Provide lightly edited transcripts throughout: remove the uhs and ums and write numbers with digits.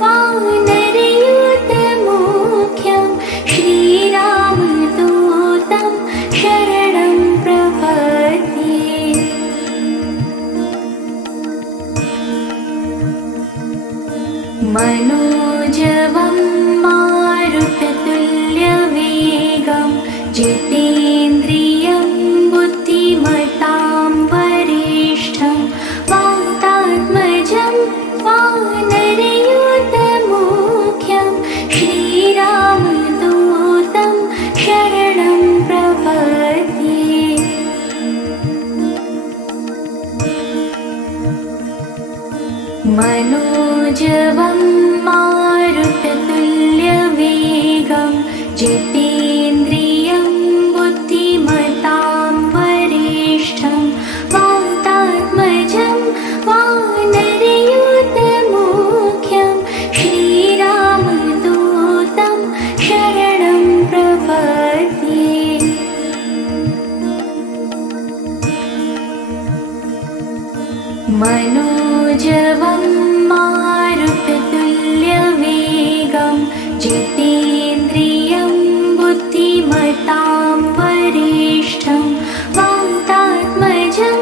वानरयूथमुख्यं श्रीरामदूतं शरणं प्रपद्ये। मनोजवं मारुततुल्यवेगं जितेन्द्रियं बुद्धिमतां वरिष्ठं वातात्मजं वानरयूथमुख्यं श्रीरामदूतं शरणं प्रपद्ये। मनोजवं मारुततुल्यवेगं जितेन्द्रियं बुद्धिमतां वरिष्ठं वातात्मजं वानरयूथमुख्यं श्रीरामदूतं शरणं प्रपद्ये। मनोजवं मारुततुल्यवेगं जितेन्द्रियं बुद्धिमतां वरिष्ठं वातात्मजं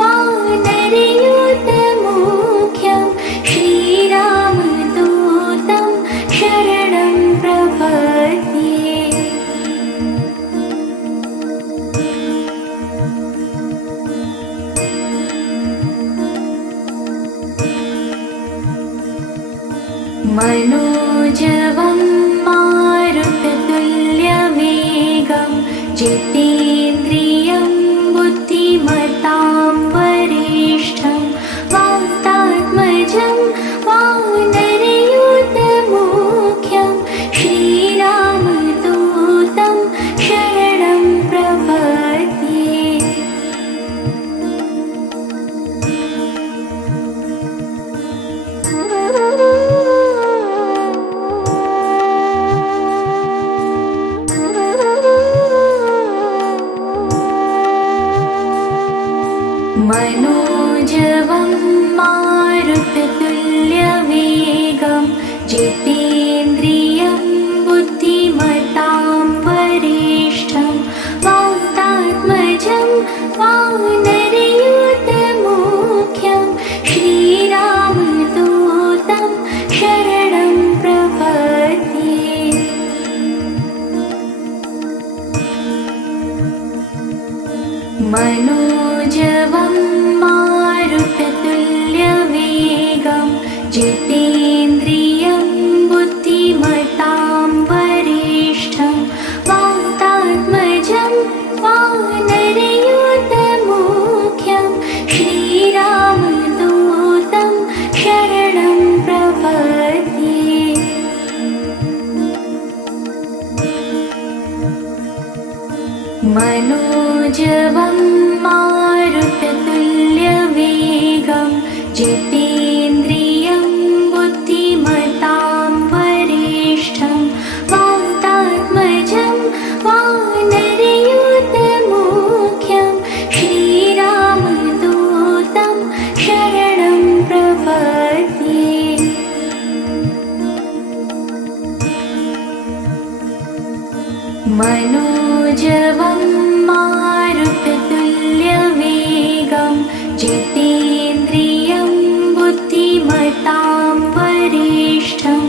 वानरयूथमुख्यं श्रीरामदूतं शरणं प्रपद्ये। मनोजवं मारुततुल्यवेगं जितेन्द्रियं बुद्धिमतां वरिष्ठं वातात्मजं वानरयूथमुख्यं श्रीरामदूतं शरणं प्रपद्ये। मनोजवं मारुततुल्यवेगं जितेन्द्रियं बुद्धिमतां वरिष्ठं वातात्मजं वानरयूथमुख्यं श्रीरामदूतं शरणं प्रपद्ये। मनोजवं मारुततुल्यवेगं जितेन्द्रियं बुद्धिमतां वरिष्ठं वातात्मजं वानरयूथमुख्यं श्रीरामदूतं शरणं प्रपद्ये। मनोजवं मारुततुल्यवेगं जितेन्द्रियं बुद्धिमतां वरिष्ठं वातात्मजं वानरयूथमुख्यं श्रीरामदूतं शरणं प्रपद्ये। मनोजवं मारुततुल्यवेगं जितेन्द्रियं बुद्धिमतां वरिष्ठं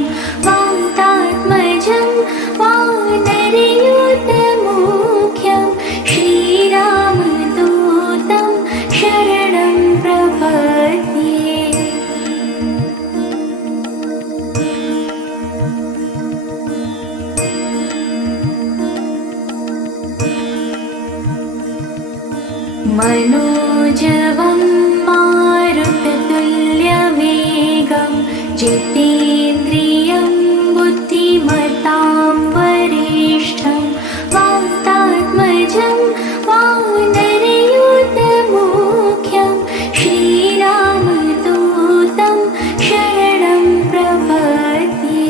वातात्मजं वानरयूथमुख्यं श्रीरामदूतं शरणं प्रपद्ये। मनोजवं मारुततुल्यवेगं जितेन्द्रियं बुद्धिमतां वरिष्ठं वातात्मजं वानरयूथमुख्यं श्रीरामदूतं शरणं प्रपद्ये।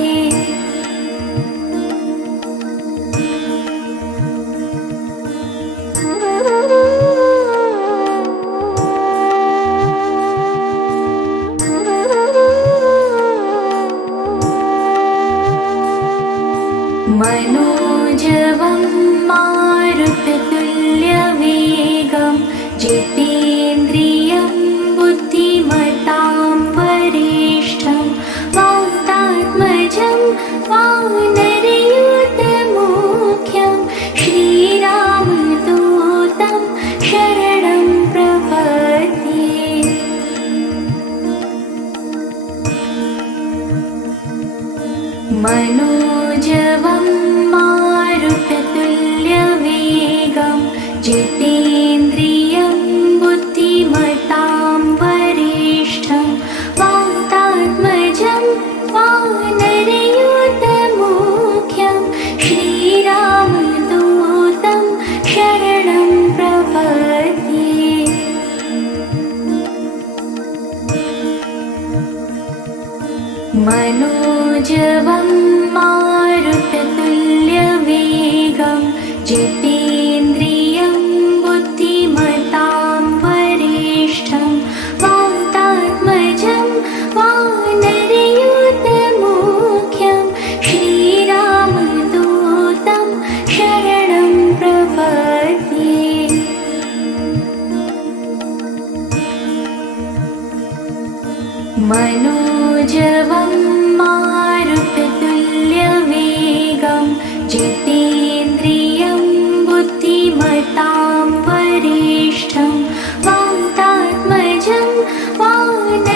मनोजवं मारुततुल्यवेगं जितेन्द्रियं बुद्धिमतां वरिष्ठं वातात्मजं वानरयूथमुख्यं श्रीरामदूतं शरणं प्रपद्ये। मनोजवं मारुततुल्यवेगं जितेन्द्रियं बुद्धिमतां वरिष्ठं वातात्मजं वानरयूथमुख्यं श्रीरामदूतं शरणं प्रपद्ये। मनोजवं मारुततुल्यवेगं जितेन्द्रियं बुद्धिमतां वरिष्ठं वातात्मजं वानरयूथमुख्यं श्रीरामदूतं शरणं प्रपद्ये। मनोजवं मारुततुल्यवेगं जितेन्द्रियं बुद्धिमतां वरिष्ठं वातात्मजं वानरयूथमुख्यं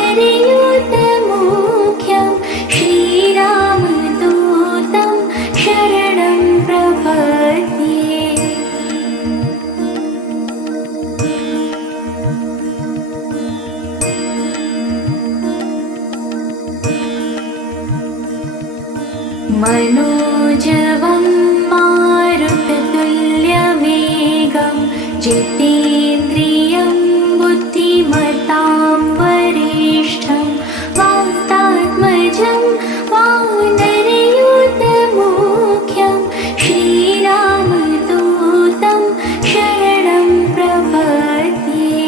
श्रीरामदूतं शरणं प्रपद्ये। मनोजवं मारुततुल्यवेगं जितेन्द्रियं बुद्धिमतां वरिष्ठं वातात्मजं वानरयूथमुख्यं श्रीरामदूतं शरणं प्रपद्ये।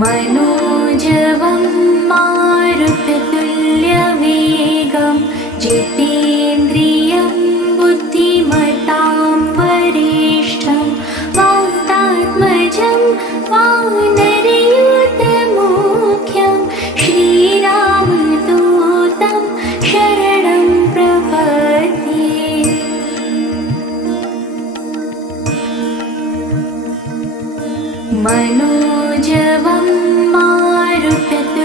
मनोजवं मारुततुल्यवेगं जितेन्द्रियं बुद्धिमतां वरिष्ठं वातात्मजं वानरयूथमुख्यं श्रीरामदूतं शरणं प्रपद्ये। मनोजवं मारुततुल्यवेगं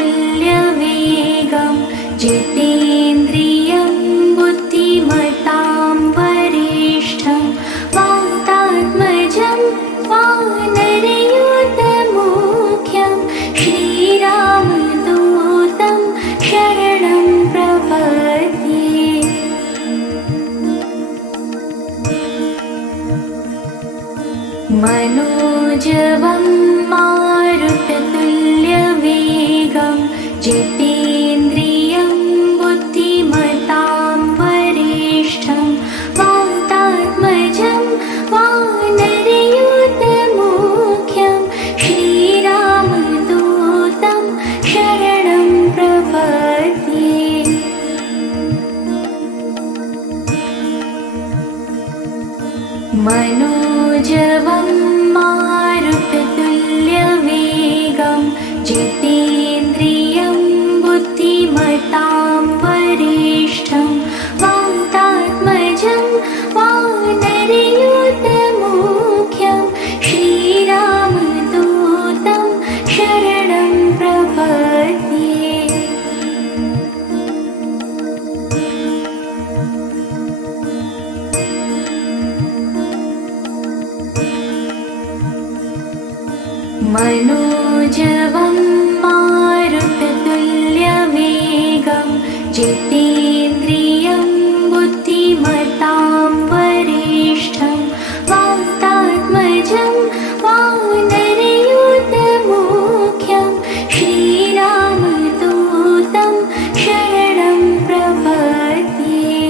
जितेन्द्रियं बुद्धिमतां वरिष्ठं वातात्मजं वानरयूथमुख्यं श्रीरामदूतं शरणं प्रपद्ये। मनोजवं मारुततुल्यवेगं जितेन्द्रियं बुद्धिमतां वरिष्ठं वातात्मजं वानरयूथमुख्यं श्रीरामदूतं शरणं प्रपद्ये। मनोजवं मारुततुल्यवेगं जितेन्द्रियं बुद्धिमतां वरिष्ठं वातात्मजं वानरयूथमुख्यं श्रीरामदूतं शरणं प्रपद्ये। मनोजवं मारुततुल्यवेगं जितेन्द्रियं बुद्धिमतां वरिष्ठं वातात्मजं वानरयूथमुख्यं श्रीरामदूतं शरणं प्रपद्ये।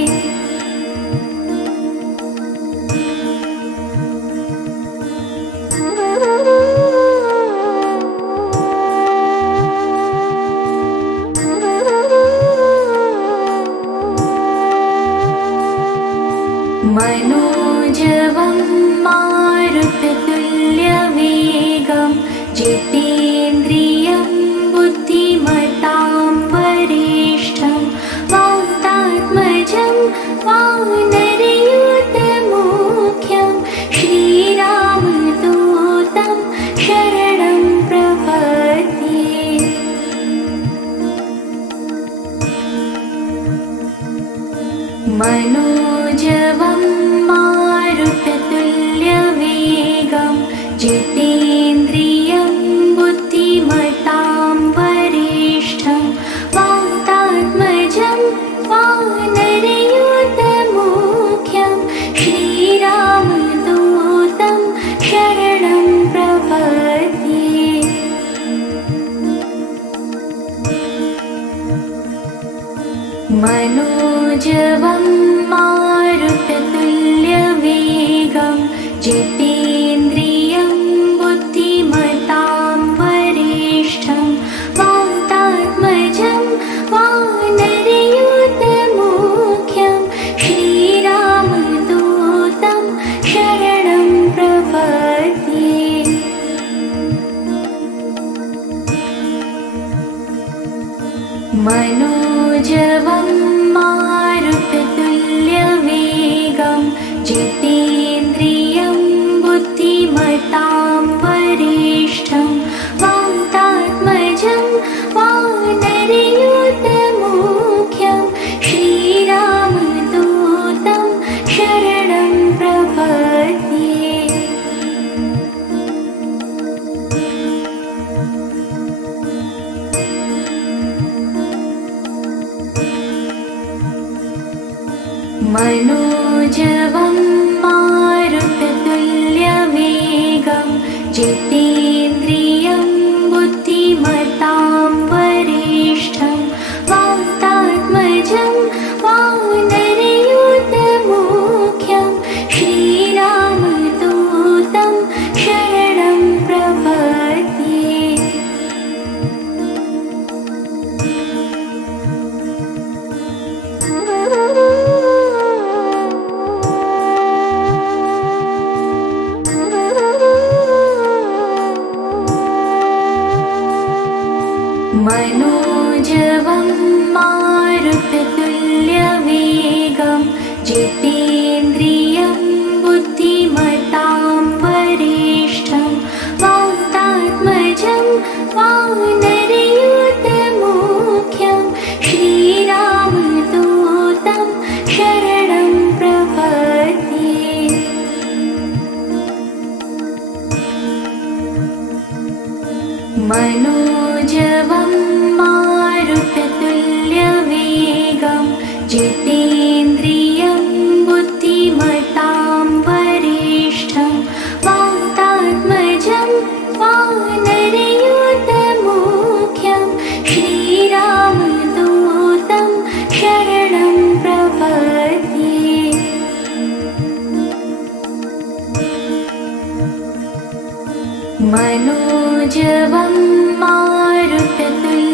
मनोजवं मारुततुल्यवेगं जितेन्द्रियं बुद्धिमतां वरिष्ठं वातात्मजं वानरयूथमुख्यं श्रीरामदूतं शरणं प्रपद्ये। मनोजवं मारुततुल्यवेगं जितेन्द्रियं बुद्धिमतां वरिष्ठं वातात्मजं वानरयूथमुख्यं श्रीरामदूतं शरणं प्रपद्ये। मनोजवं मारुततुल्यवेगं जितेन्द्रियं बुद्धिमतां वरिष्ठं वातात्मजं वानरयूथमुख्यं श्रीरामदूतं शरणं प्रपद्ये। मनोजवं मारुततुल्यवेगं जितेन्द्रियं बुद्धिमतां वरिष्ठं वातात्मजं वानरयूथमुख्यं श्रीरामदूतं शरणं प्रपद्ये। मनोजवं मारुततुल्यवेगं जितेन्द्रियं बुद्धिमतां वरिष्ठं वातात्मजं वानरयूथमुख्यं श्रीरामदूतं शरणं प्रपद्ये। मनोजवं मारुततुल्यवेगं जितेन्द्रियं बुद्धिमतां वरिष्ठं वातात्मजं वानरयूथमुख्यं श्रीरामदूतं शरणं प्रपद्ये। मनोजवं मारुततुल्यवेगं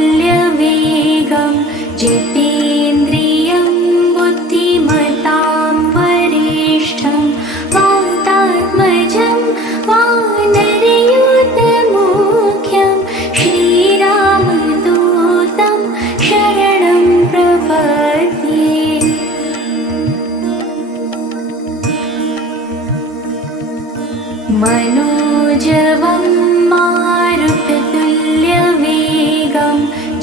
जितेन्द्रियं बुद्धिमतां वरिष्ठं वातात्मजं वानरयूथमुख्यं श्रीरामदूतं शरणं प्रपद्ये। मनोजवं मारुततुल्यवेगं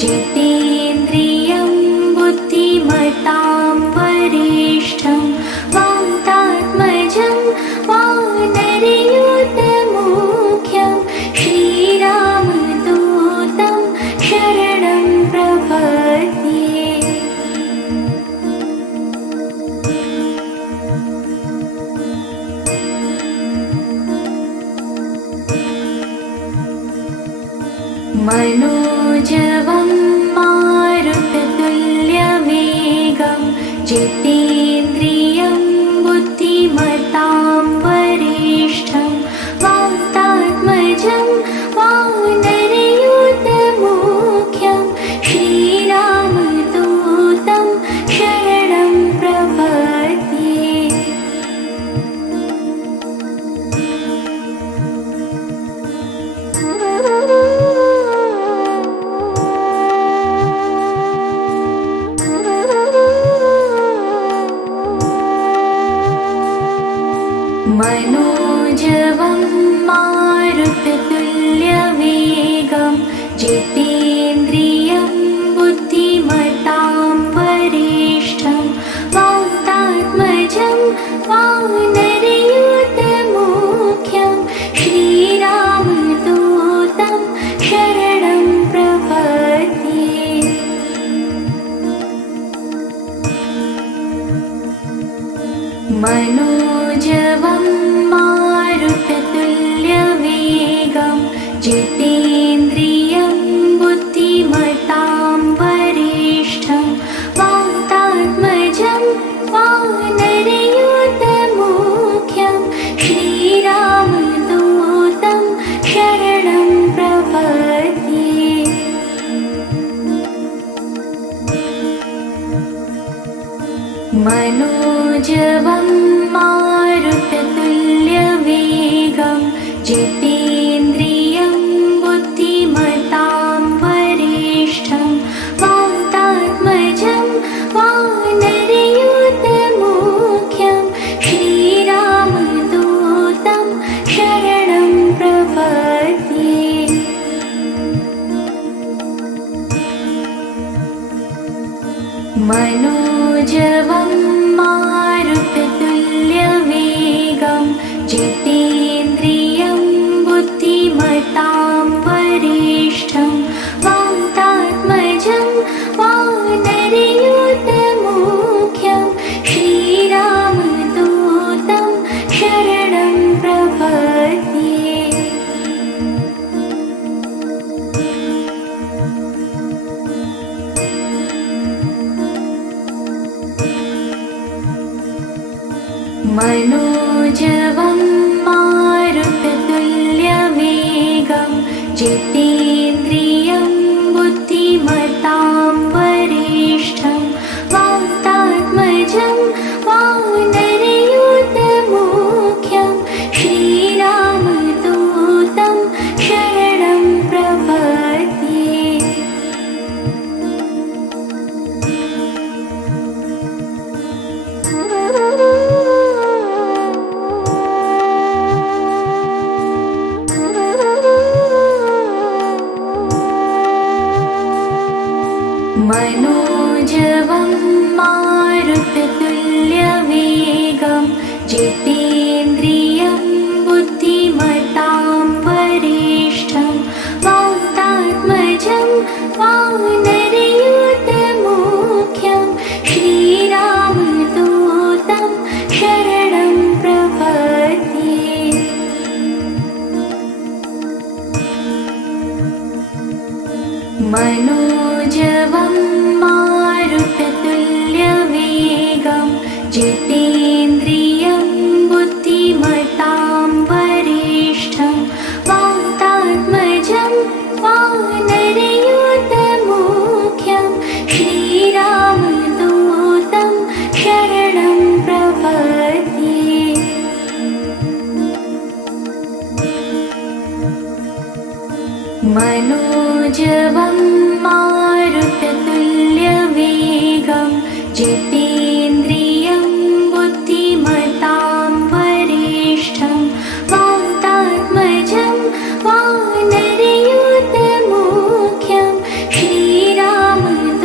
जितेन्द्रियं बुद्धिमतां वरिष्ठं वातात्मजं वानरयूथमुख्यं श्रीरामदूतं शरणं प्रपद्ये। मनोजवं मारुततुल्यवेगं जितेन्द्रियं बुद्धिमतां वरिष्ठं वातात्मजं वानरयूथमुख्यं श्रीरामदूतं शरणं प्रपद्ये। मनोजवं मारुततुल्यवेगं जितेन्द्रियं बुद्धिमतां वरिष्ठं वाता मनोजवं मारुततुल्यवेगं जितेन्द्रियं बुद्धिमतां वरिष्ठं वातात्मजं वानरयूथमुख्यं श्रीरामदूतं शरणं प्रपद्ये। मनोजवं मारुततुल्यवेगं जितेन्द्रियं बुद्धिमतां वरिष्ठं वातात्मजं वानरयूथमुख्यं श्रीरामदूतं शरणं प्रपद्ये। मनोजवं मारुततुल्यवेगं जितेन्द्रियं बुद्धिमतां वरिष्ठं वातात्मजं वानरयूथमुख्यं श्रीरामदूतं शरणं प्रपद्ये। मनोजवं मारुततुल्यवेगं जितेन्द्रियं बुद्धिमतां वरिष्ठं वातात्मजं वानरयूथमुख्यं श्रीरामदूतं शरणं प्रपद्ये। मनोजवं मारुततुल्यवेगं जितेन्द्रियं बुद्धिमतां वरिष्ठं वातात्मजं वानरयूथमुख्यं श्रीरामदूतं शरणं प्रपद्ये। मनोजवं मारुततुल्यवेगं जितेन्द्रियं बुद्धिमतां वरिष्ठं वातात्मजं वानरयूथमुख्यं श्रीरामदूतं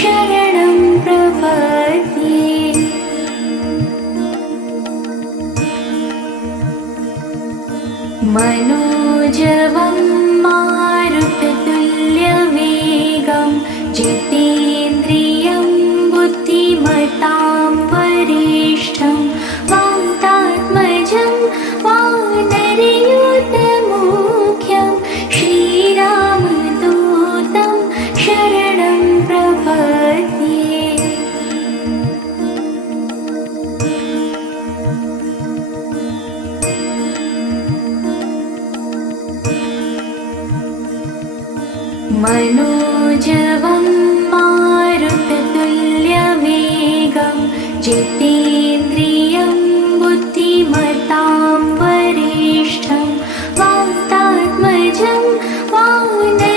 शरणं प्रपद्ये। मनोजवं मारुततुल्यवेगं जितेन्द्रियं बुद्धिमतां वरिष्ठं वातात्मजं वानरयूथमुख्यं श्रीरामदूतं शरणं प्रपद्ये। मनोजवं मारुततुल्यवेगं जितेन्द्रियं बुद्धिमतां वरिष्ठं वातात्मजं वानरयूथमुख्यं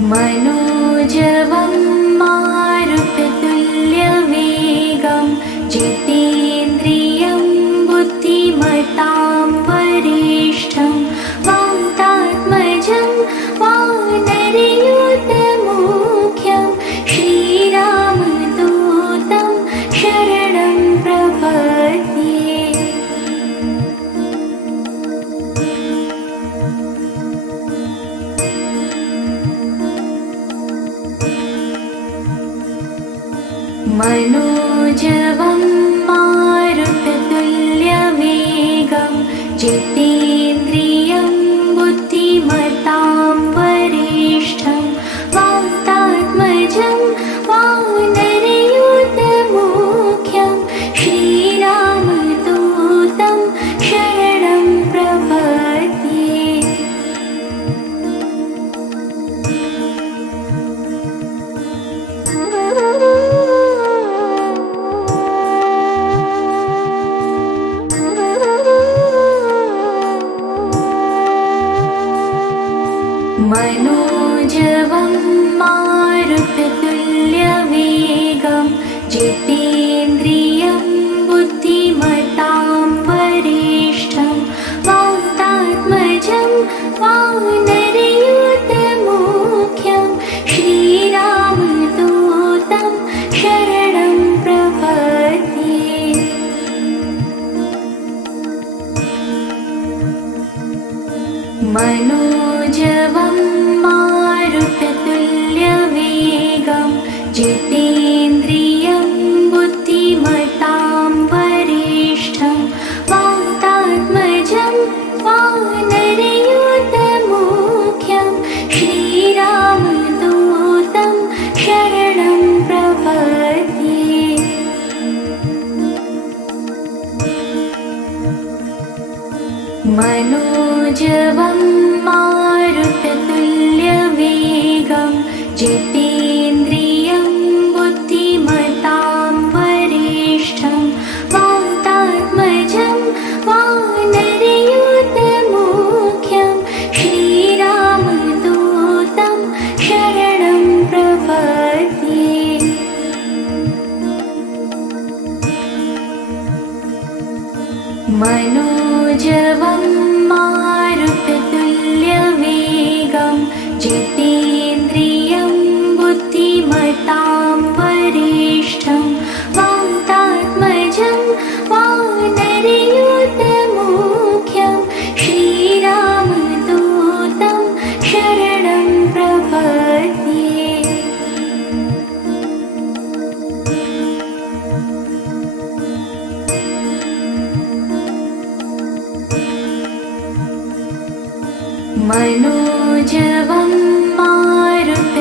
मनोजवं मारुततुल्यवेगं जितेन्द्रियं बुद्धिमतां वरिष्ठं वातात्मजं वानरयूथमुख्यं श्रीरामदूतं शरणं प्रपद्ये। मनोजवं मारुततुल्यवेगं जितेन्द्रियं बुद्धिमतां वरिष्ठं वातात्मजं वानरयूथमुख्यं श्रीरामदूतं शरणं प्रपद्ये। मनोजवं मारुततुल्यवेगं जितेन्द्रियं बुद्धिमतां वरिष्ठं वातात्मजं वानरयूथमुख्यं श्रीरामदूतं शरणं प्रपद्ये। मनोजवं मारुततुल्यवेगं जितेन्द्रियं बुद्धिमतां वरिष्ठं वातात्मजं वानरयूथमुख्यं श्रीरामदूतं शरणं प्रपद्ये। मनोजवं मारुततुल्यवेगं जितेन्द्रियं बुद्धिमतां वरिष्ठं वातात्मजं वानरयूथमुख्यं श्रीरामदूतं शरणं प्रपद्ये। मनोजवं मारुततुल्यवेगं जितेन्द्रियं बुद्धिमतां वरिष्ठं वातात्मजं वानरयूथमुख्यं श्रीरामदूतं शरणं प्रपद्ये। मनोजवं मारुततुल्यवेगं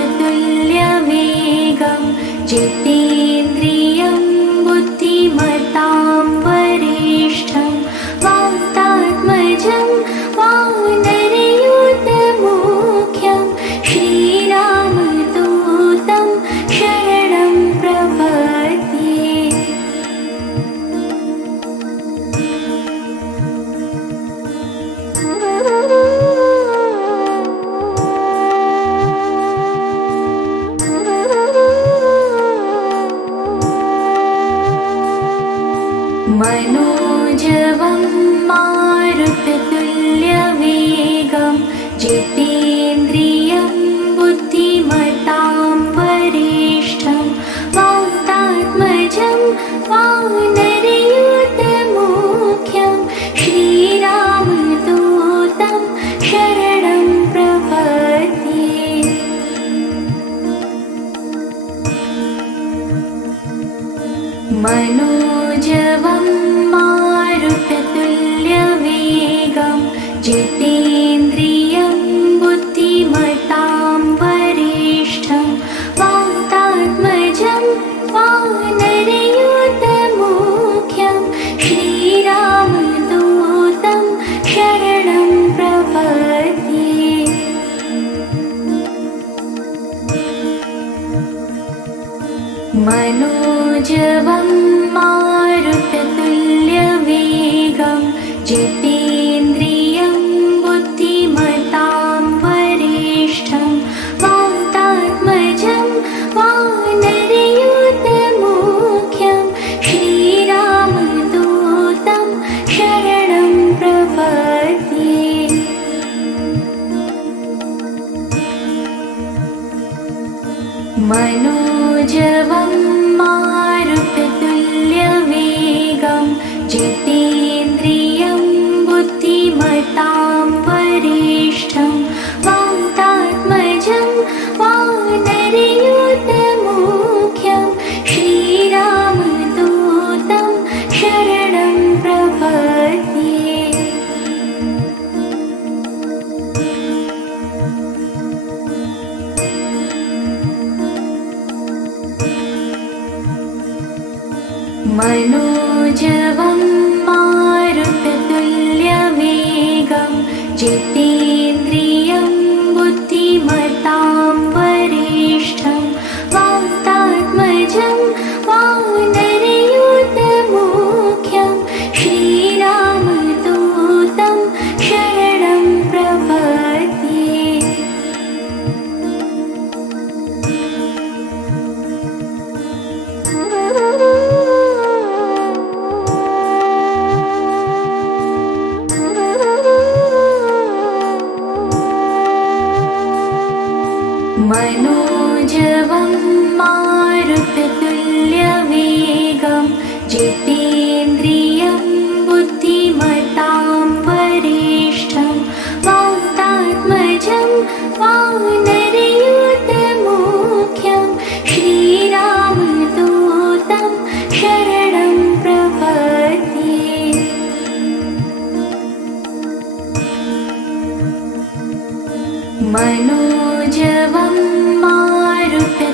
जितेन्द्रियं बुद्धिमतां वरिष्ठं वातात्मजं वानरयूथमुख्यं श्रीरामदूतं शरणं प्रपद्ये। मनोजवं मारुततुल्यवेगं जितेन्द्रियं बुद्धिमतां वरिष्ठं वातात्मजं वानरयूथमुख्यं श्रीरामदूतं शरणं प्रपद्ये। मनोजवं मारुततुल्यवेगं जितेन्द्रियं बुद्धिमतां वरिष्ठं वातात्मजं वानरयूथमुख्यं श्रीरामदूतं शरणं प्रपद्ये। मनोजवं मारुततुल्यवेगं जितेन्द्रियं बुद्धिमतां मनोजवं मारुततुल्यवेगं जितेन्द्रियं बुद्धिमतां वरिष्ठं वातात्मजं वानरयूथमुख्यं श्रीरामदूतं शरणं प्रपद्ये। मनोजवं मारुततुल्यवेगं जितेन्द्रियं बुद्धिमतां वरिष्ठं वातात्मजं वानरयूथमुख्यं श्रीरामदूतं शरणं प्रपद्ये। मनोजवं मारुततुल्यवेगं जितेन्द्रियं बुद्धिमतां वरिष्ठं वातात्मजं वानरयूथमुख्यं श्रीरामदूतं शरणं प्रपद्ये। मनोजवं मारुततुल्यवेगं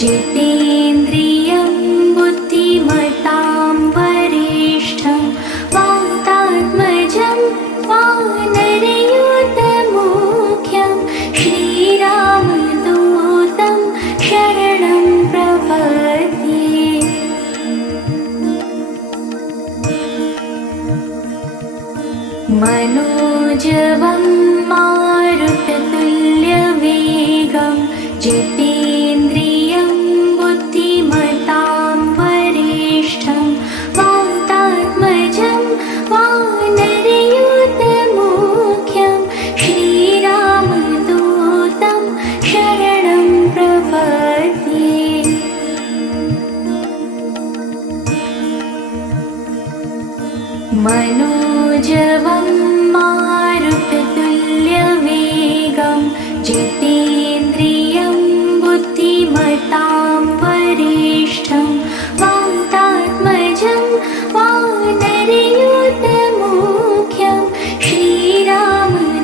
जितेन्द्रियं बुद्धिमतां वरिष्ठं वातात्मजं वानरयूथमुख्यं श्रीरामदूतं शरणं प्रपद्ये। मनोजवं मारुततुल्यवेगं जितेन्द्रियं बुद्धिमतां वरिष्ठं वातात्मजं वानरयूथमुख्यं श्रीरामदूतं शरणं प्रपद्ये। मनोजवं मारुततुल्यवेगं जितेन्द्रियं बुद्धिमतां वरिष्ठं वातात्मजं वानरयूथमुख्यं श्रीरामदूतं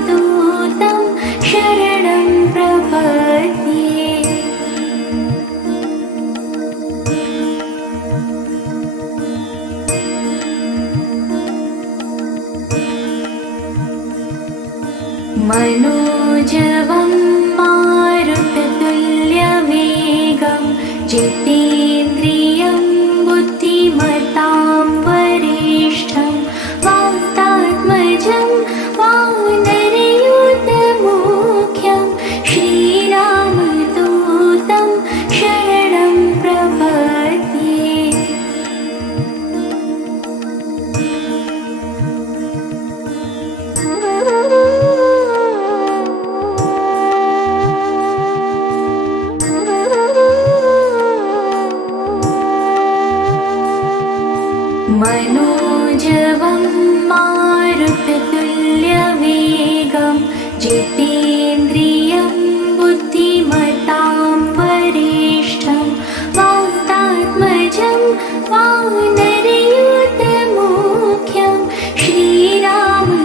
शरणं प्रपद्ये। मनोजवं मारुततुल्यवेगं जितेन्द्रियं बुद्धिमतां वरिष्ठं वातात्मजं वानरयूथमुख्यं श्रीरामदूतं शरणं प्रपद्ये। मनोजवं मारुततुल्यवेगं जितेन्द्रियं बुद्धिमतां वरिष्ठं वातात्मजं वानरयूथमुख्यं श्रीरामदूतं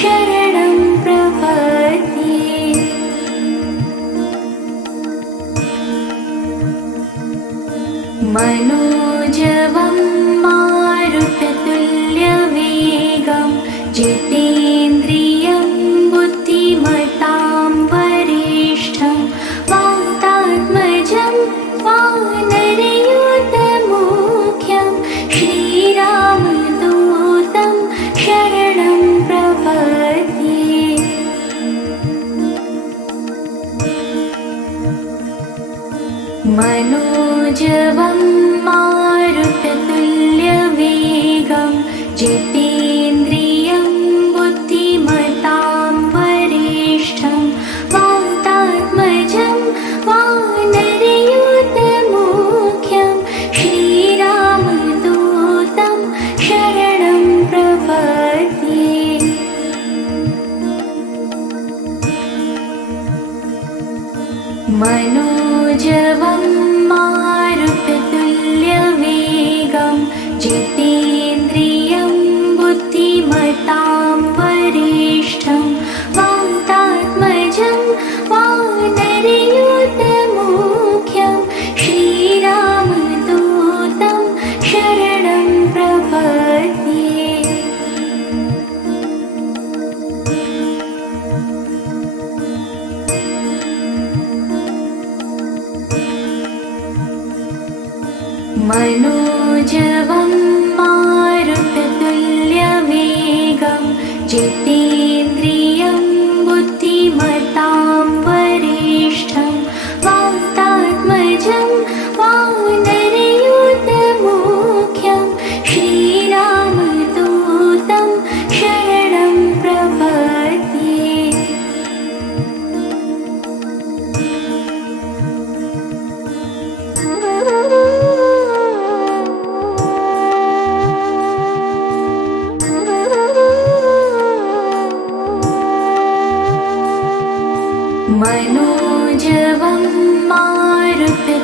शरणं प्रपद्ये। मनोजवं मारुततुल्यवेगं जितेन्द्रियं बुद्धिमतां वरिष्ठं वातात्मजं वानरयूथमुख्यं श्रीरामदूतं शरणं प्रपद्ये। मनोजवं मारुततुल्यवेगं जितेन्द्रियं बुद्धिमतां वरिष्ठं वाता जितेन्द्रियं बुद्धिमतां वरिष्ठं वातात्मजं वानरयूथमुख्यं श्रीरामदूतं शरणं प्रपद्ये। मनोजवं मारुततुल्यवेगं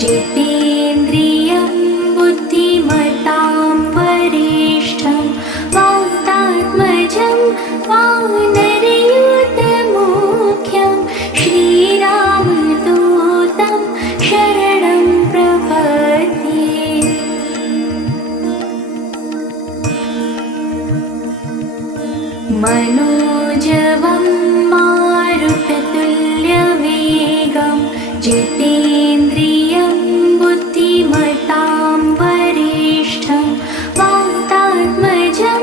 जितेन्द्रियं बुद्धिमतां वरिष्ठं वातात्मजं वानरयूथमुख्यं श्रीरामदूतं शरणं प्रपद्ये। मनोजवं मारुततुल्यवेगं जितेन्द्रियं बुद्धिमतां वरिष्ठं वातात्मजं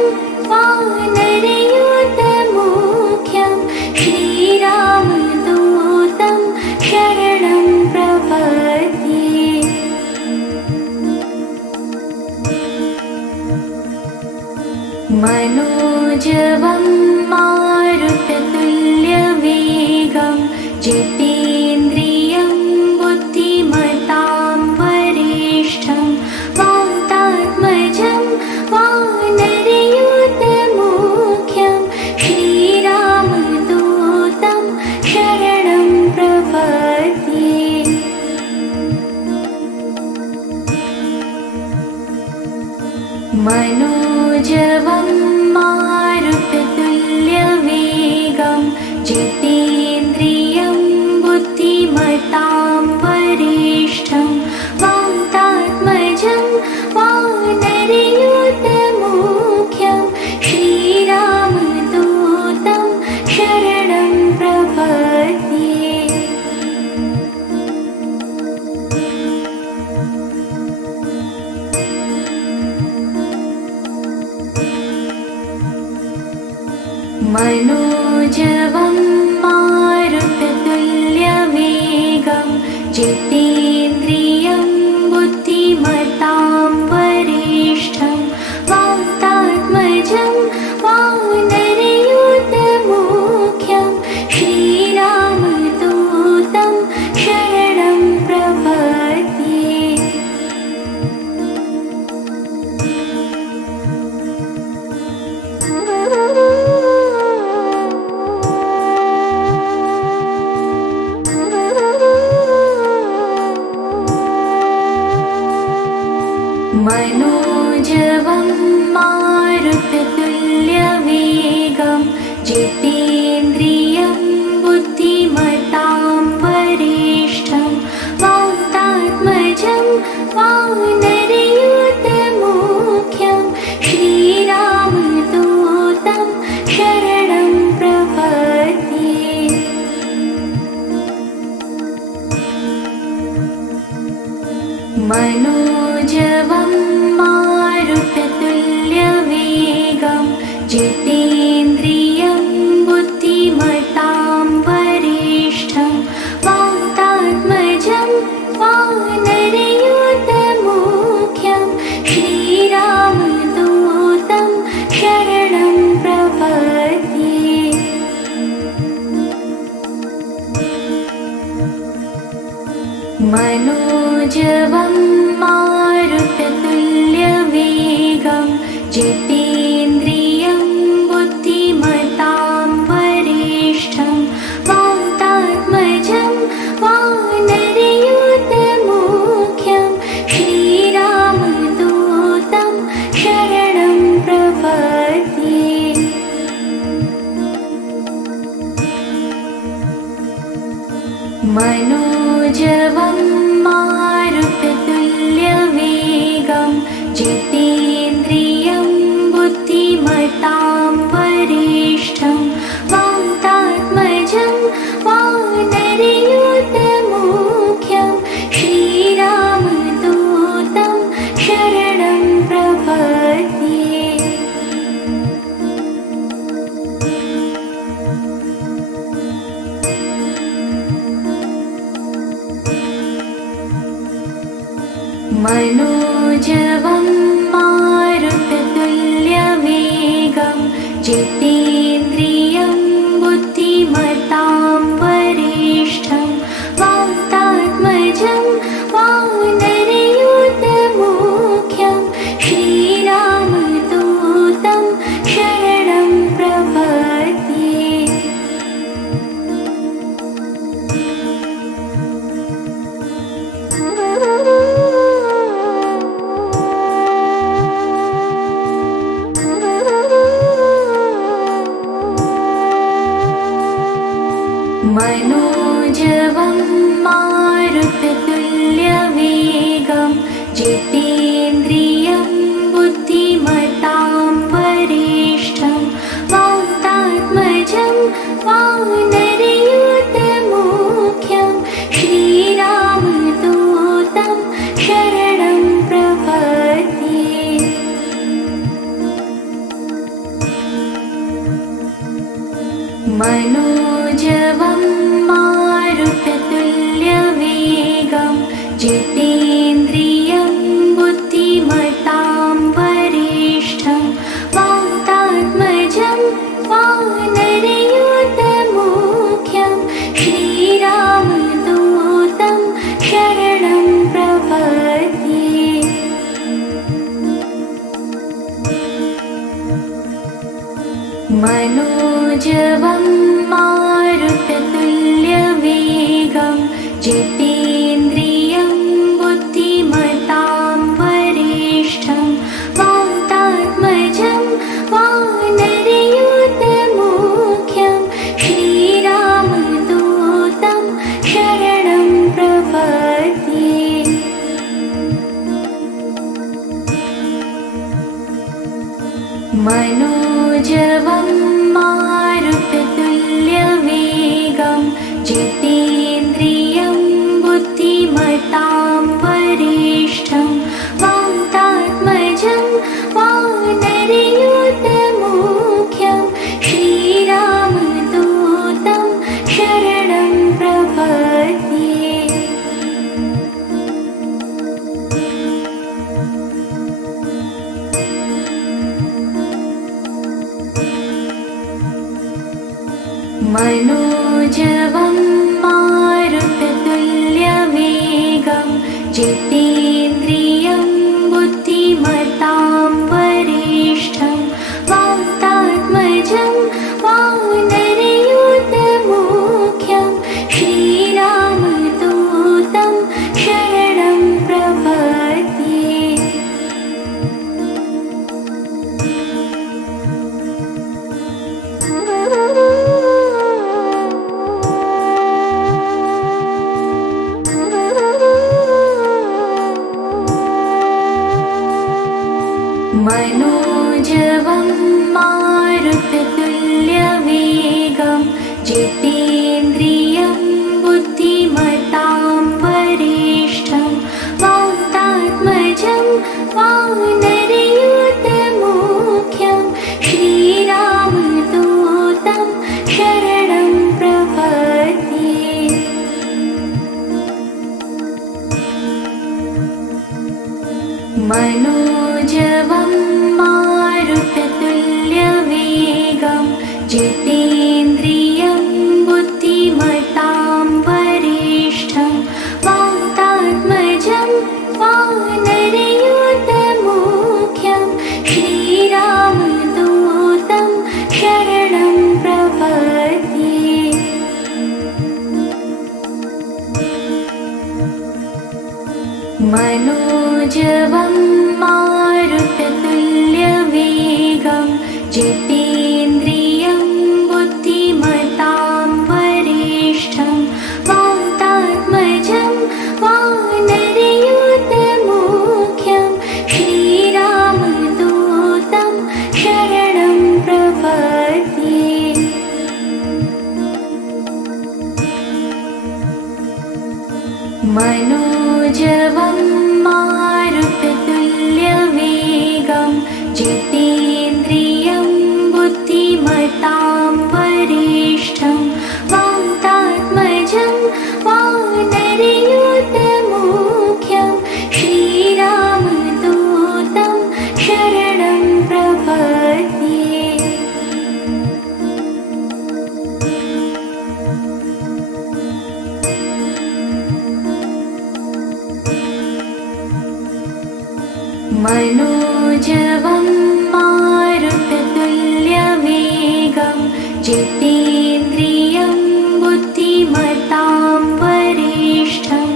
वानरयूथमुख्यं श्रीरामदूतं शरणं प्रपद्ये। मनोजवं मारुततुल्यवेगं जितेन्द्रियं बुद्धिमतां वरिष्ठं वातात्मजं वानरयूथमुख्यं श्रीरामदूतं शरणं प्रपद्ये। मनोजवं मारुततुल्यवेगं जितेन्द्रियं बुद्धिमतां वरिष्ठं वातात्मजं वानरयूथमुख्यं श्रीरामदूतं शरणं प्रपद्ये। मनोजवं मारुततुल्यवेगं जितेन्द्रियं बुद्धिमतां वरिष्ठं वातात्मजं वानरयूथमुख्यं श्रीरामदूतं शरणं प्रपद्ये। मनोजवं मारुततुल्यवेगं जितेन्द्रियं बुद्धिमतां वरिष्ठं वातात्मजं वानरयूथमुख्यं श्रीरामदूतं शरणं प्रपद्ये। मनोजवं मारुततुल्यवेगं जितेन्द्रियं बुद्धिमतां वरिष्ठं वातात्मजं वानरयूथमुख्यं श्रीरामदूतं शरणं प्रपद्ये। मनोजवं मारुततुल्यवेगं जितेन्द्रियं बुद्धिमतां वरिष्ठं वातात्मजं वानरयूथमुख्यं श्रीरामदूतं शरणं प्रपद्ये। मनोजवं मारुततुल्यवेगं जितेन्द्रियं जितेन्द्रियं बुद्धिमतां वरिष्ठं वातात्मजं वानरयूथमुख्यं श्रीरामदूतं शरणं प्रपद्ये। मनोजवं मारुततुल्यवेगं जितेन्द्रियं बुद्धिमतां वरिष्ठं वातात्मजं वानरयूथमुख्यं श्रीरामदूतं शरणं प्रपद्ये। मनोजवं मारुततुल्यवेगं जितेन्द्रियं बुद्धिमतां वरिष्ठं वातात्मजं वानरयूथमुख्यं श्रीरामदूतं शरणं प्रपद्ये। मनोजवं मारुततुल्यवेगं जितेन्द्रियं बुद्धिमतां वरिष्ठं वातात्मजं वानरयूथमुख्यं श्रीरामदूतं शरणं प्रपद्ये। मनोजवं मारुततुल्यवेगं जितेन्द्रियं बुद्धिमतां वरिष्ठं वातात्मजं वानरयूथमुख्यं श्रीरामदूतं शरणं प्रपद्ये। मनोजवं मारुततुल्यवेगं जितेन्द्रियं बुद्धिमतां वरिष्ठं वातात्मजं वानरयूथमुख्यं श्रीरामदूतं शरणं प्रपद्ये। मनोजवं मारुततुल्यवेगं जितेन्द्रियं बुद्धिमतां वरिष्ठं वातात्मजं वानरयूथमुख्यं श्रीरामदूतं शरणं प्रपद्ये। मनोजवं मारुततुल्यवेगं जितेन्द्रियं बुद्धिमतां वरिष्ठं वातात्मजं वानरयूथमुख्यं श्रीरामदूतं शरणं प्रपद्ये। मनोजवं मारुततुल्यवेगं जितेन्द्रियं बुद्धिमतां वरिष्ठं वातात्मजं वानरयूथमुख्यं श्रीरामदूतं शरणं प्रपद्ये। मनोजवं मारुततुल्यवेगं जितेन्द्रियं जितेन्द्रियं बुद्धिमतां वरिष्ठं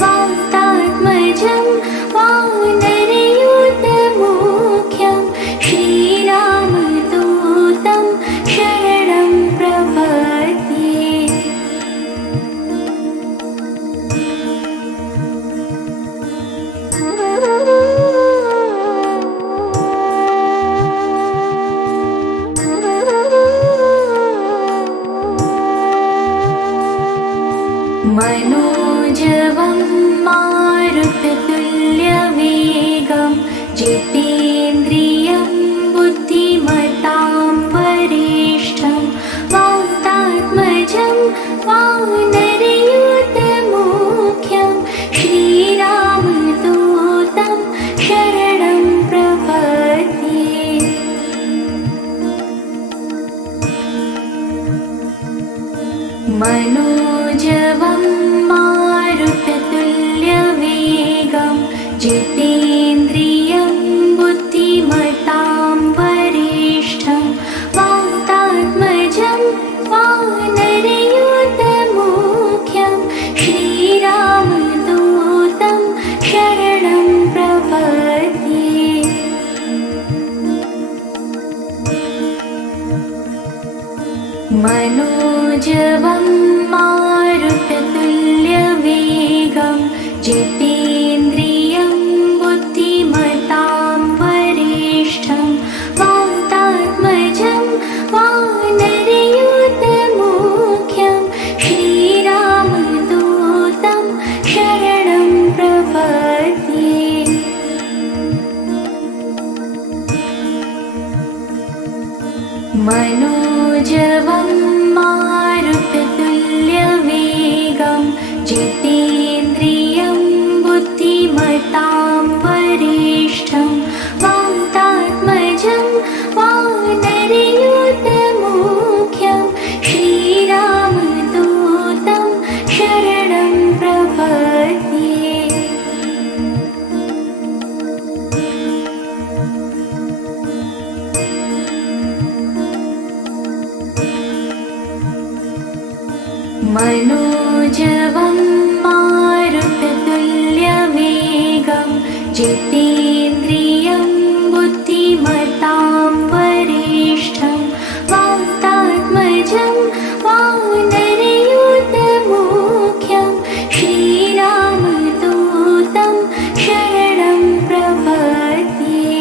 वातात्मजं वानरयूथमुख्यं श्रीरामदूतं शरणं प्रपद्ये। मनोजवं मारुततुल्यवेगं जितेन्द्रियं बुद्धिमतां वरिष्ठं वातात्मजं वानरयूथमुख्यं श्रीरामदूतं शरणं प्रपद्ये। मनोजवं मारुततुल्यवेगं जितेन्द्रियं बुद्धिमतां वरिष्ठं वातात्मजं वानरयूथमुख्यं श्रीरामदूतं शरणं प्रपद्ये। मनोजवं मारुततुल्यवेगं जितेन्द्रियं बुद्धिमतां वरिष्ठं वातात्मजं वानरयूथमुख्यं श्रीरामदूतं शरणं प्रपद्ये। मनोजवं मारुततुल्यवेगं जितेन्द्रियं बुद्धिमतां वरिष्ठं वातात्मजं वानरयूथमुख्यं श्रीरामदूतं शरणं प्रपद्ये। मनोजवं मारुततुल्यवेगं जितेन्द्रियं बुद्धिमतां वरिष्ठं वातात्मजं वानरयूथमुख्यं श्रीरामदूतं शरणं प्रपद्ये।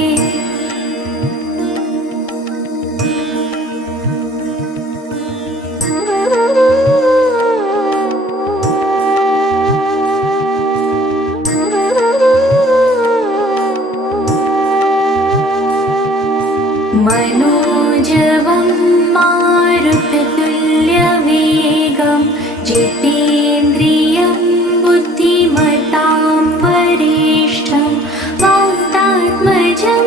मनोजवं मारुततुल्यवेगं जितेन्द्रियं बुद्धिमतां वरिष्ठं वातात्मजं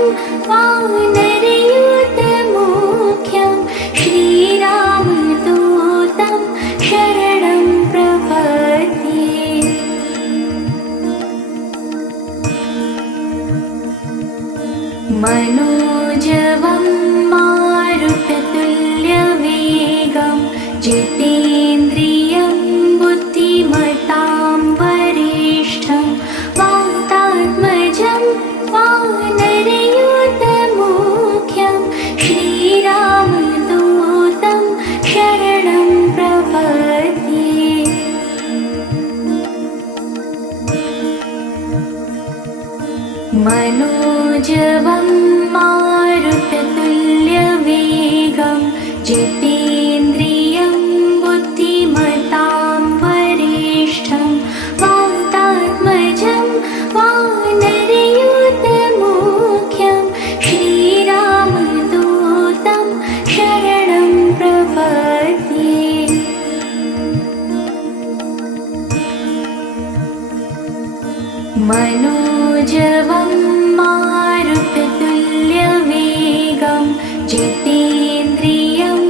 वानरयूथमुख्यं श्रीरामदूतं शरणं प्रपद्ये। मनोजवं मारुततुल्यवेगं जितेन्द्रियं बुद्धिमतां वरिष्ठं वातात्मजं वानरयूथमुख्यं श्रीरामदूतं शरणं प्रपद्ये। मनोजवं मारुततुल्यवेगं जितेन्द्रियं बुद्धिमतां वरिष्ठं वातात्मजं वानरयूथमुख्यं श्रीरामदूतं शरणं प्रपद्ये। मनोजवं मारुततुल्यवेगं जितेन्द्रियं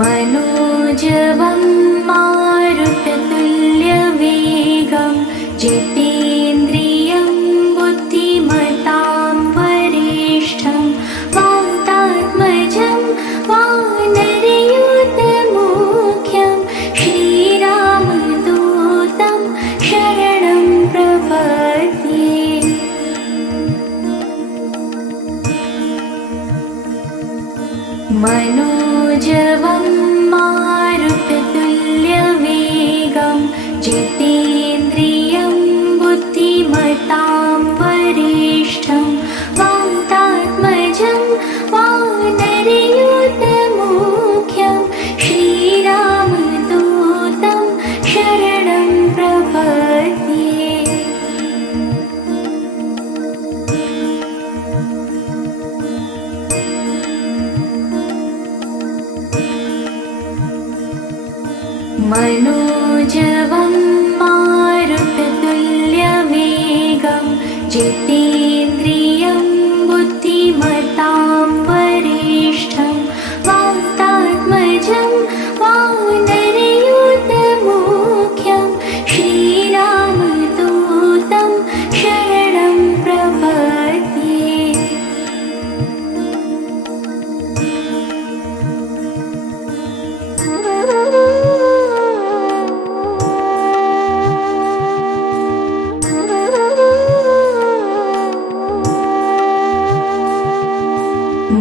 मनोजवं मारुततुल्यवेगं जितेन्द्रियं बुद्धिमतां वरिष्ठं वातात्मजं वानरयूथमुख्यं श्रीरामदूतं शरणं प्रपद्ये। मनोजवं मारुततुल्यवेगं जितेन्द्रियं बुद्धिमतां वरिष्ठं वातात्मजं वानरयूथमुख्यं श्रीरामदूतं शरणं प्रपद्ये। मनोजवं मारुततुल्यवेगं जितेन्द्रियं बुद्धिमतां वरिष्ठं वातात्मजं वानरयूथमुख्यं श्रीरामदूतं शरणं प्रपद्ये।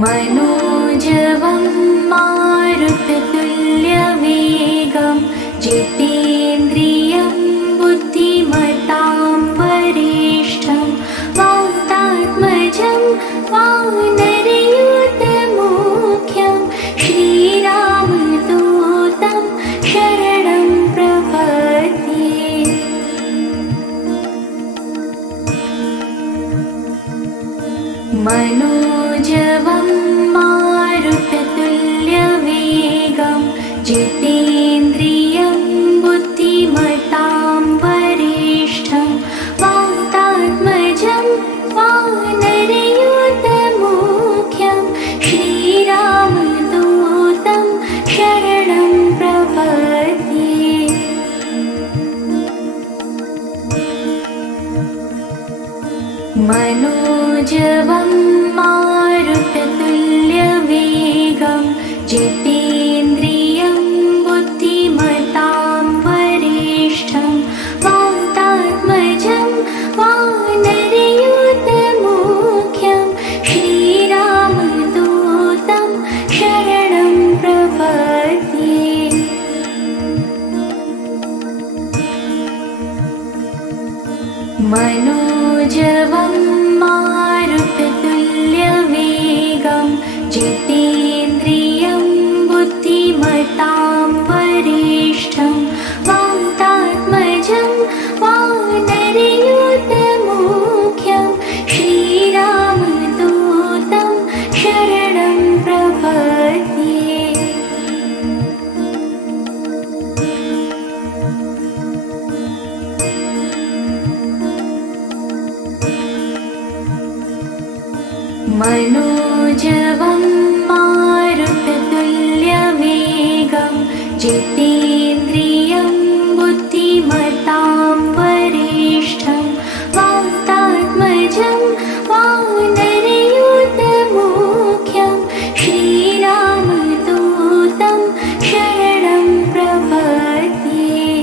मनोजवं मारुततुल्यवेगं जितेन्द्रियं बुद्धिमतां वरिष्ठं वातात्मजं वानरयूथमुख्यं श्रीरामदूतं शरणं प्रपद्ये। मनोजवं मारुततुल्यवेगं जितेन्द्रियं बुद्धिमतां वरिष्ठं वातात्मजं वानरयूथमुख्यं श्रीरामदूतं शरणं प्रपद्ये। मनोजवं मारुततुल्यवेगं जितेन्द्रियं बुद्धिमतां वरिष्ठं वातात्मजं वानरयूथमुख्यं श्रीरामदूतं शरणं प्रपद्ये। मनोजवं मारुततुल्यवेगं जितेन्द्रियं बुद्धिमतां वरिष्ठं वातात्मजं वानरयूथमुख्यं श्रीरामदूतं शरणं प्रपद्ये। मनोजवं मारुततुल्यवेगं जितेन्द्रियं बुद्धिमतां वरिष्ठं वातात्मजं वानरयूथमुख्यं श्रीरामदूतं शरणं प्रपद्ये।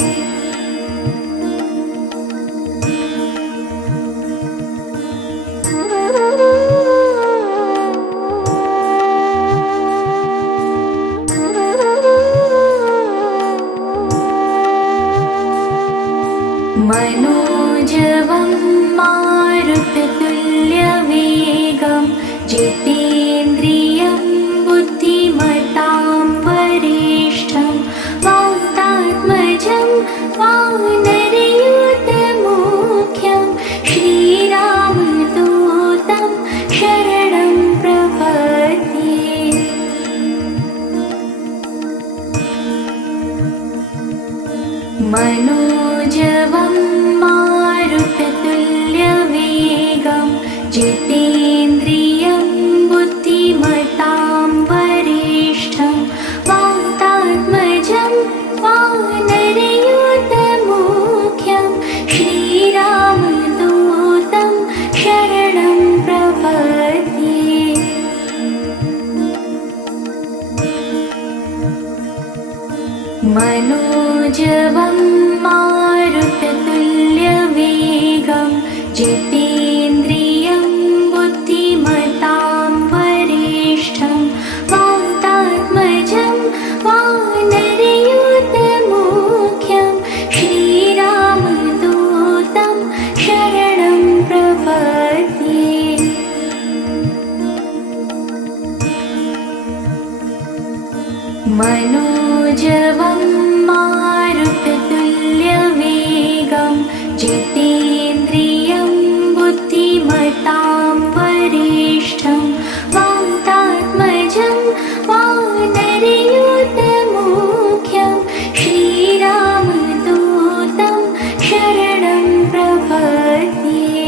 मनोजवं मारुततुल्यवेगं जितेन्द्रियं बुद्धिमतां वरिष्ठं वातात्मजं वानरयूथमुख्यं श्रीरामदूतं शरणं प्रपद्ये।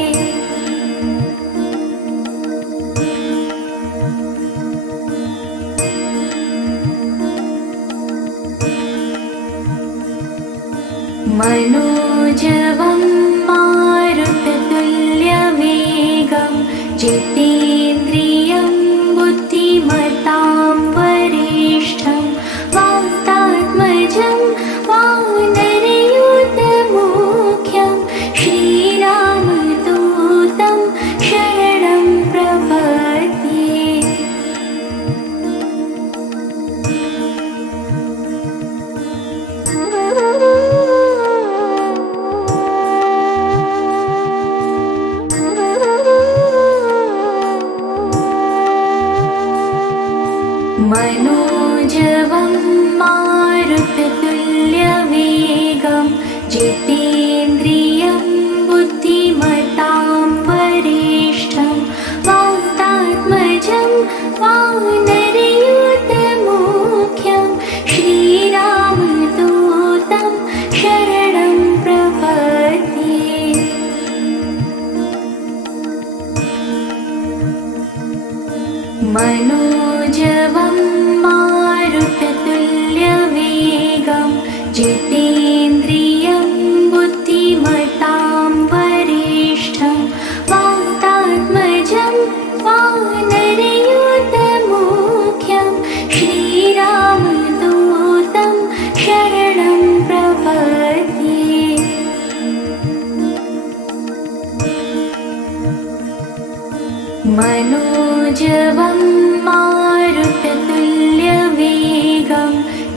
मनोजवं मारुततुल्यवेगं जितेन्द्रियं बुद्धिमतां वरिष्ठं वातात्मजं वानरयूथमुख्यं श्रीरामदूतं शरणं प्रपद्ये। मनोजवं मारुततुल्यवेगं जितेन्द्रियं बुद्धिमतां वरिष्ठं वातात्मजं वानरयूथमुख्यं श्रीरामदूतं शरणं प्रपद्ये। मनोजवं मारुततुल्यवेगं जितेन्द्रियं बुद्धिमतां वरिष्ठं वातात्मजं वानरयूथमुख्यं श्रीरामदूतं शरणं प्रपद्ये। मनोजवं मारुततुल्यवेगं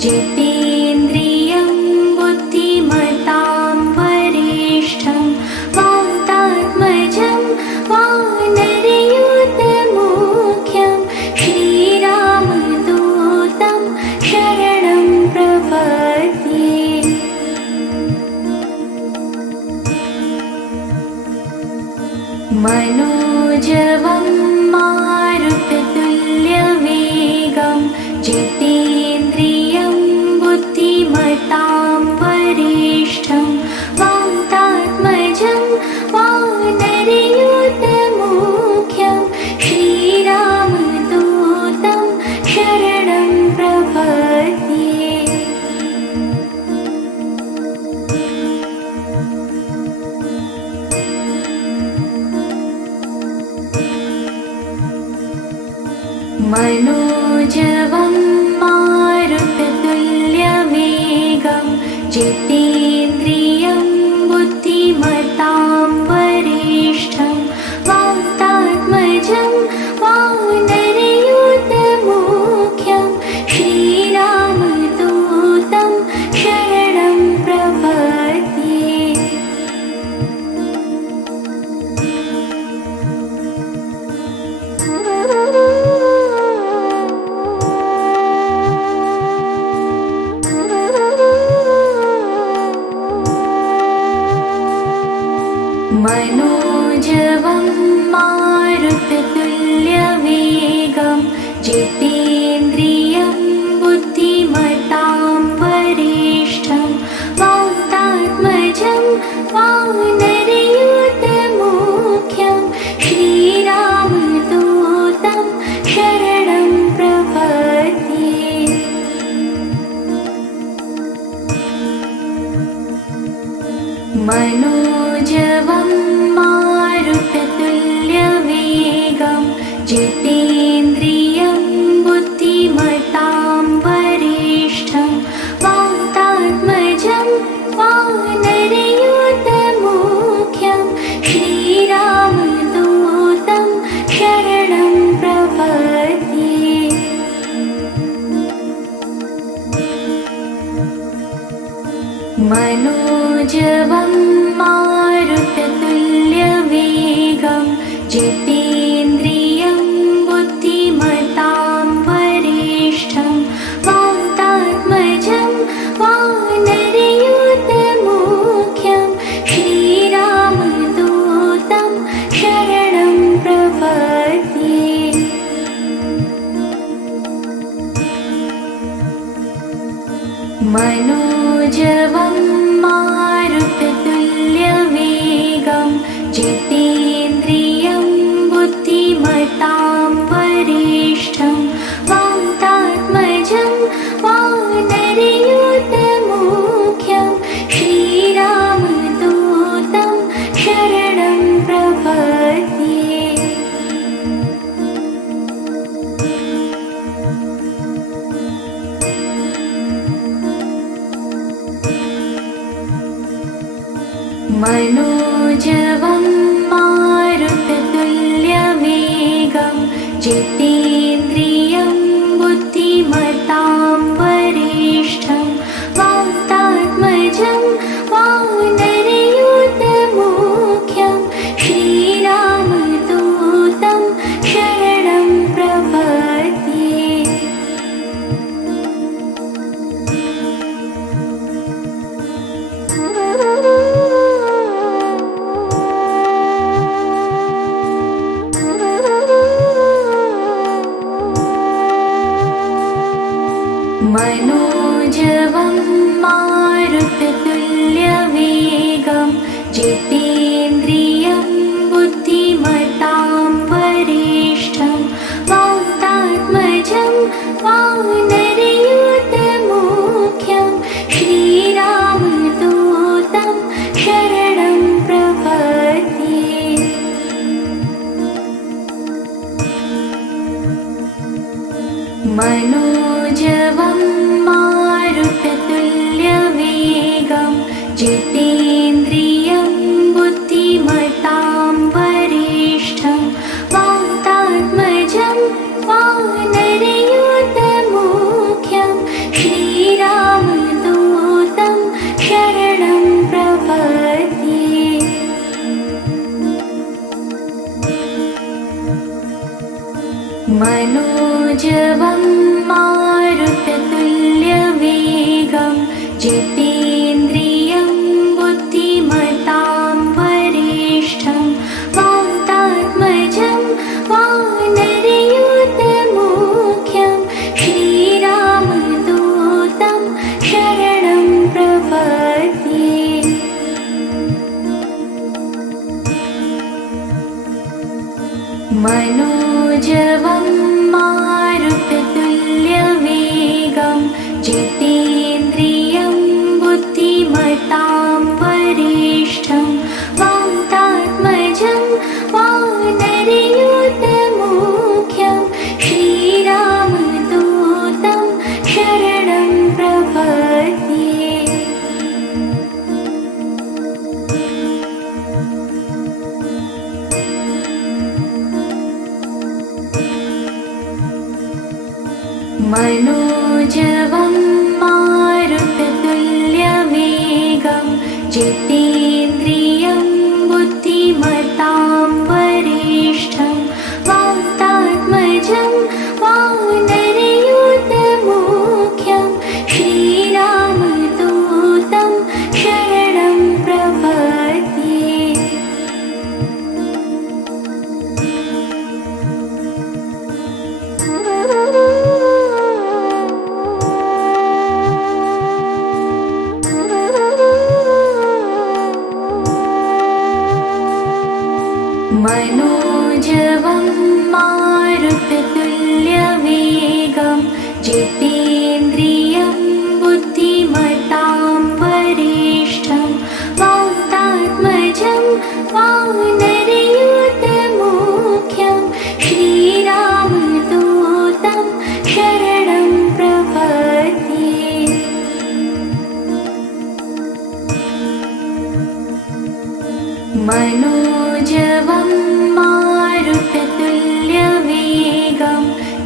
जितेन्द्रियं बुद्धिमतां वरिष्ठं वातात्मजं वानरयूथमुख्यं श्रीरामदूतं शरणं प्रपद्ये। मनोजवं मारुततुल्यवेगं जितेन्द्रियं बुद्धिमतां वरिष्ठं वातात्मजं वानरयूथमुख्यं श्रीरामदूतं शरणं प्रपद्ये। मनोजवं मारुततुल्यवेगं जितेन्द्रियं बुद्धिमतां वरिष्ठं वातात्मजं वानरयूथमुख्यं श्रीरामदूतं शरणं प्रपद्ये। मनोजवं मारुततुल्यवेगं जितेन्द्रियं बुद्धिमतां वरिष्ठं वातात्मजं वानरयूथमुख्यं श्रीरामदूतं शरणं प्रपद्ये। मनोजवं मारुततुल्यवेगं जितेन्द्रियं बुद्धिमतां वरिष्ठं वातात्मजं वानरयूथमुख्यं श्रीरामदूतं शरणं प्रपद्ये। मनोजवं मारुततुल्यवेगं जितेन्द्रियं बुद्धिमतां मनोजवं मारुततुल्यवेगं जितेन्द्रियं बुद्धिमतां वरिष्ठं वातात्मजं वानरयूथमुख्यं श्रीरामदूतं शरणं प्रपद्ये। मनोजवं मारुततुल्यवेगं जितेन्द्रियं बुद्धिमतां वरिष्ठं वातात्मजं वानरयूथमुख्यं श्रीरामदूतं शरणं प्रपद्ये। मनोजवं मारुततुल्यवेगं जितेन्द्रियं बुद्धिमतां वरिष्ठं वातात्मजं वानरयूथमुख्यं श्रीरामदूतं शरणं प्रपद्ये। मनोजवं मारुततुल्यवेगं जितेन्द्रियं बुद्धिमतां वरिष्ठं वातात्मजं वानरयूथमुख्यं श्रीरामदूतं शरणं प्रपद्ये। मनोजवं मारुततुल्यवेगं जितेन्द्रियं बुद्धिमतां वरिष्ठं वातात्मजं वानरयूथमुख्यं श्रीरामदूतं शरणं प्रपद्ये। मनोजवं मारुततुल्यवेगं जितेन्द्रियं बुद्धिमतां वरिष्ठं वातात्मजं वानरयूथमुख्यं श्रीरामदूतं शरणं प्रपद्ये। मनोजवं मारुततुल्यवेगं जितेन्द्रियं बुद्धिमतां वरिष्ठं वातात्मजं वानरयूथमुख्यं श्रीरामदूतं शरणं प्रपद्ये। मनोजवं मारुततुल्यवेगं जितेन्द्रियं बुद्धिमतां वरिष्ठं वातात्मजं वानरयूथमुख्यं श्रीरामदूतं शरणं प्रपद्ये। मनोजवं मारुततुल्यवेगं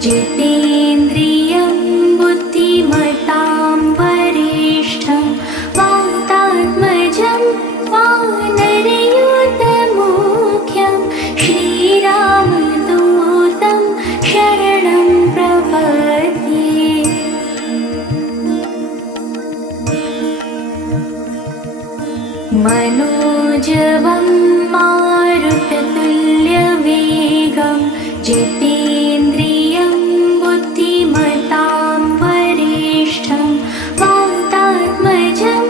जितेन्द्रियं बुद्धिमतां वरिष्ठं वातात्मजं वानरयूथमुख्यं श्रीरामदूतं शरणं प्रपद्ये। मनोजवं मारुततुल्यवेगं जितेन्द्रियं बुद्धिमतां वरिष्ठं वातात्मजं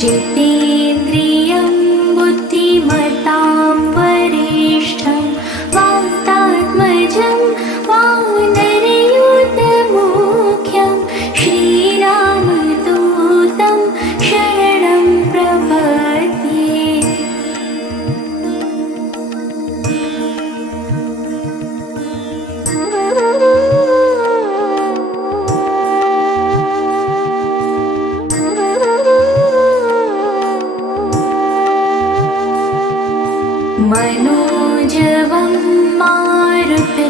जितेन्द्रियं बुद्धिमतां वरिष्ठं वातात्मजं वानरयूथमुख्यं श्रीरामदूतं शरणं प्रपद्ये। मनोजवं मारुततुल्यवेगं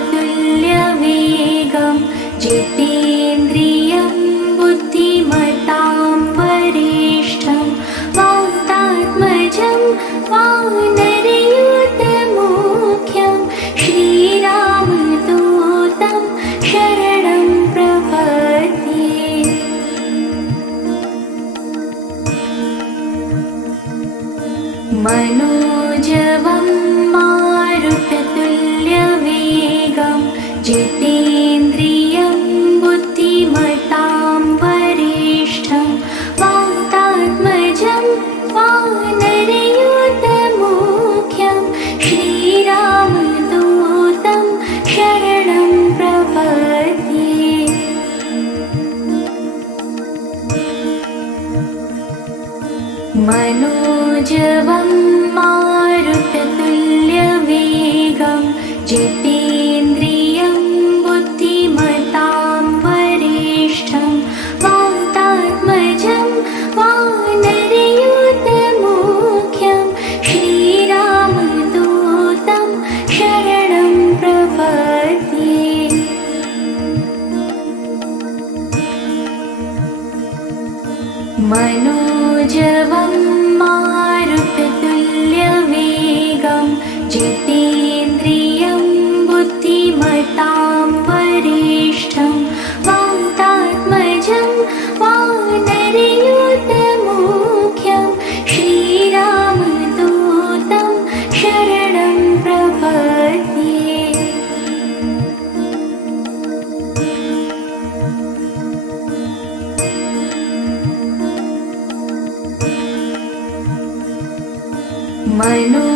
जितेन्द्रियं बुद्धिमतां वरिष्ठं वातात्मजं वानरयूथमुख्यं श्रीरामदूतं शरणं प्रपद्ये। मनोजवं मारुततुल्यवेगं जितेन्द्रियं बुद्धिमतां वरिष्ठं वातात्मजं वानरयूथमुख्यं श्रीरामदूतं शरणं प्रपद्ये। मनोजवं मारुततुल्यवेगं जितेन्द्रियं बुद्धिमतां वरिष्ठं वातात्मजं वानरयूथमुख्यं श्रीरामदूतं शरणं प्रपद्ये। मनोजवं मारुततुल्यवेगं जितेन्द्रियं बुद्धिमतां वरिष्ठं वातात्मजं वानरयूथमुख्यं श्रीरामदूतं शरणं प्रपद्ये। मनो